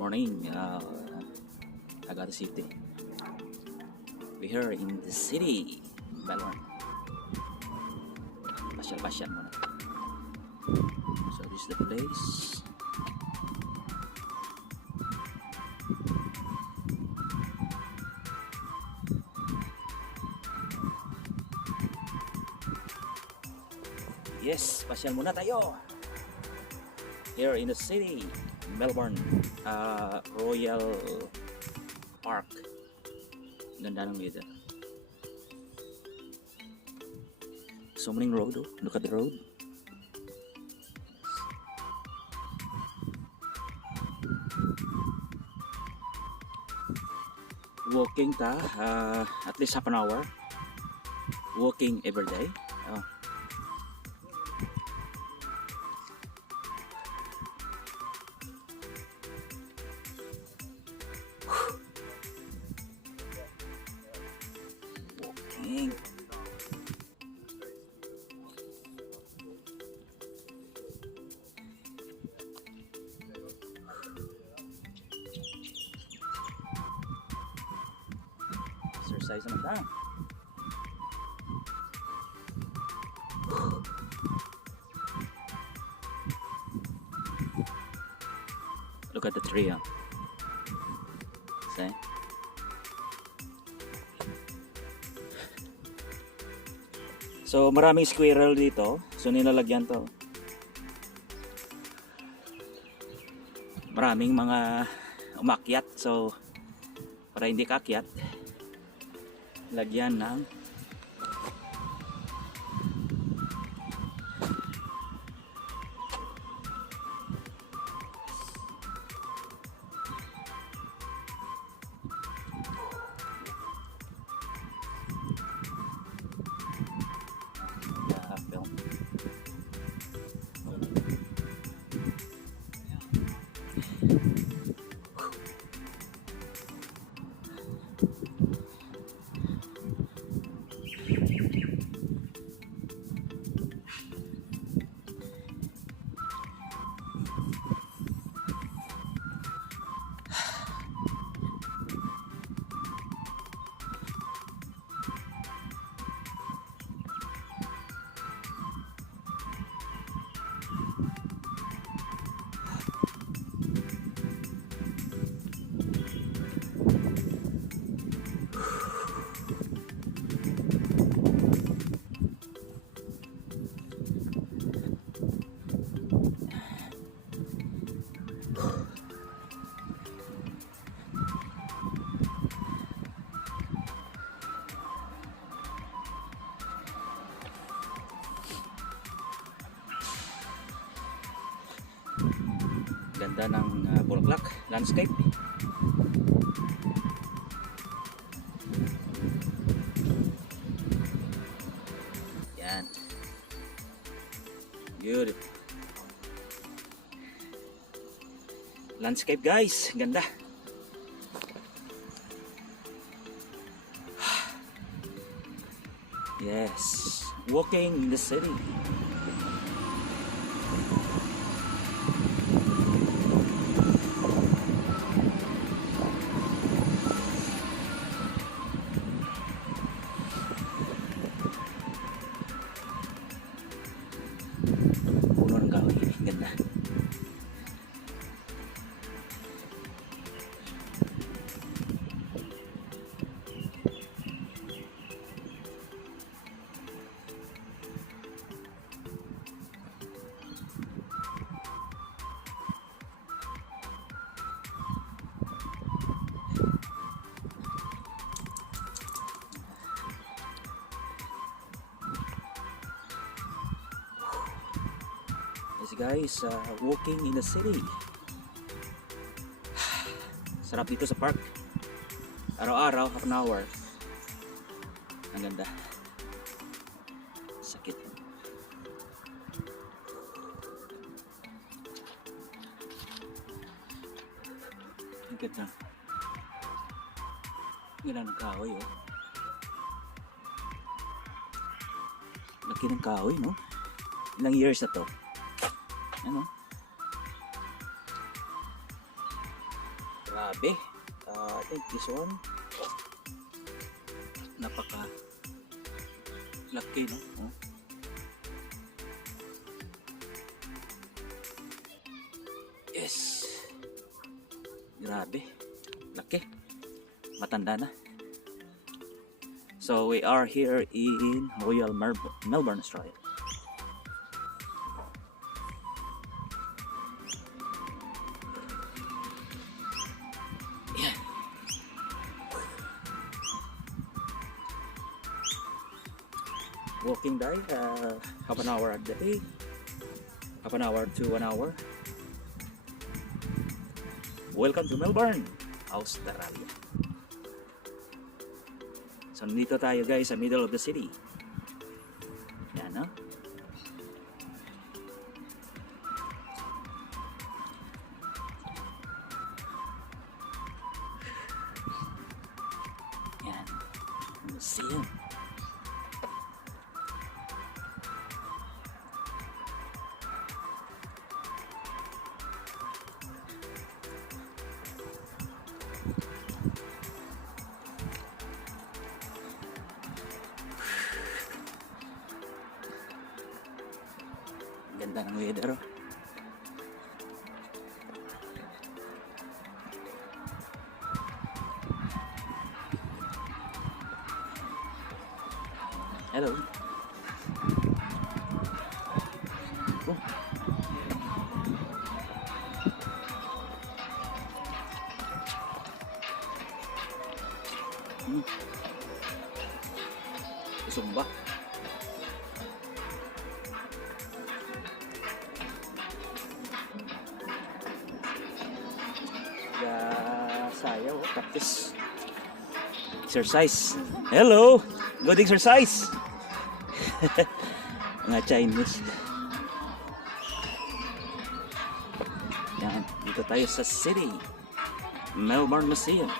morning, Agata City. We're here in the city, Melbourne. Pasyal-pasyal muna. So this is the place. Yes, pasyal muna tayo. Here in the city, Melbourne, Royal Park. Ganda ng weather. So many road, oh. Look at the road. Walking ta, at least half an hour. Walking every day. Oh. Walking. Exercise naman ta. Look at the tree, huh? See? So maraming squirrel dito. So nilalagyan to. Maraming mga umakyat. So para hindi kaakyat, lagyan ng ganda ng bulaklak, landscape. Yan. Beautiful. Landscape guys, ganda. Yes, walking in the city. Puno ng kahoy, ganda. Yes guys, walking in the city. Sarap dito sa park. Araw-araw, half an hour. Ang ganda. Sakit. Ang ganda. Ang ganda ng kahoy, oh. Laki ng kahoy, no? Ilang years na to? Ano? Grabe. I think this one napaka laki, no? Oh. Yes. Grabe. Laki. Matanda na. So we are here in Royal Melbourne, Australia. Yeah. Walking day, half an hour a day, half an hour to 1 hour. Welcome to Melbourne, Australia. So nandito tayo guys sa middle of the city. Yan, no? Yan. Museum. Ganda ng weather, oh. Hello. Oh. Sumba. Sayaw, practice exercise. Hello, good exercise. Mga Chinese. Yan, dito tayo sa city, Melbourne Museum.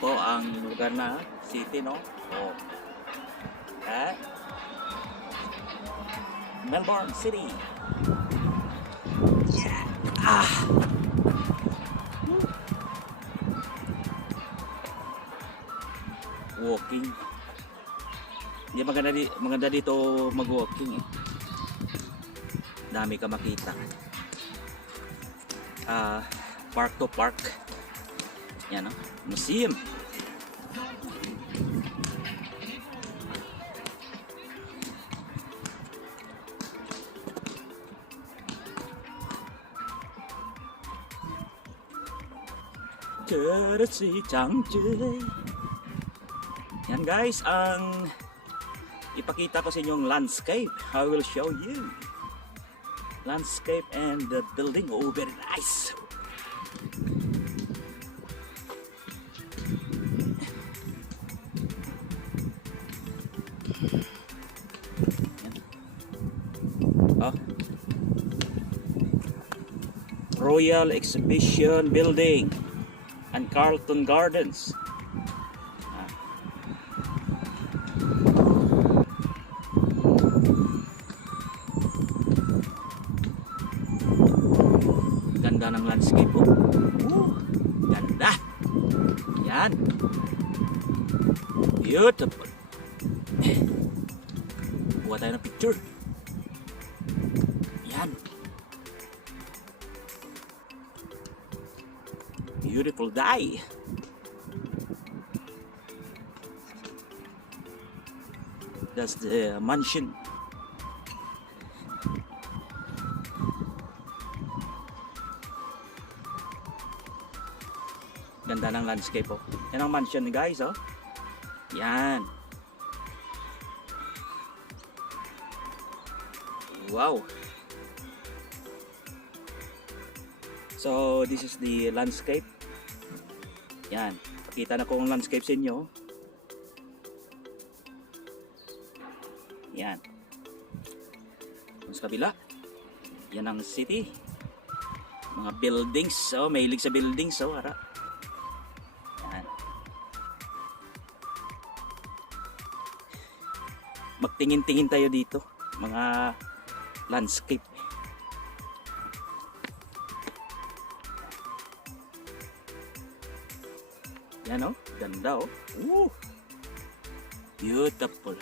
Po ang lugar na city, no? Oh. Melbourne City. Yeah. Walking. Hindi maganda dito mag-walking, eh. Dami ka makita. Park to park. Yan, no? Museum. Yan guys, ang ipakita ko sa inyong landscape. I will show you landscape and the building. Oh, very nice. Oh. Royal Exhibition Building and Carlton Gardens. Ganda ng landscape, oh. Ganda. Yan. Beautiful. Buha tayo ng picture. Yan. Beautiful day. That's the mansion. Ganda ng landscape, oh. Yan ang mansion, guys, oh. Yan. Wow. So this is the landscape. Yan. Pakita na ko ang landscape sa inyo. Yan. Sa kabila. Yan ang city. Mga buildings. Oh, mahilig sa buildings. Oh, ara. Yan. Magtingin-tingin tayo dito. Mga landscape. Yan oh. Ganda oh. Beautiful.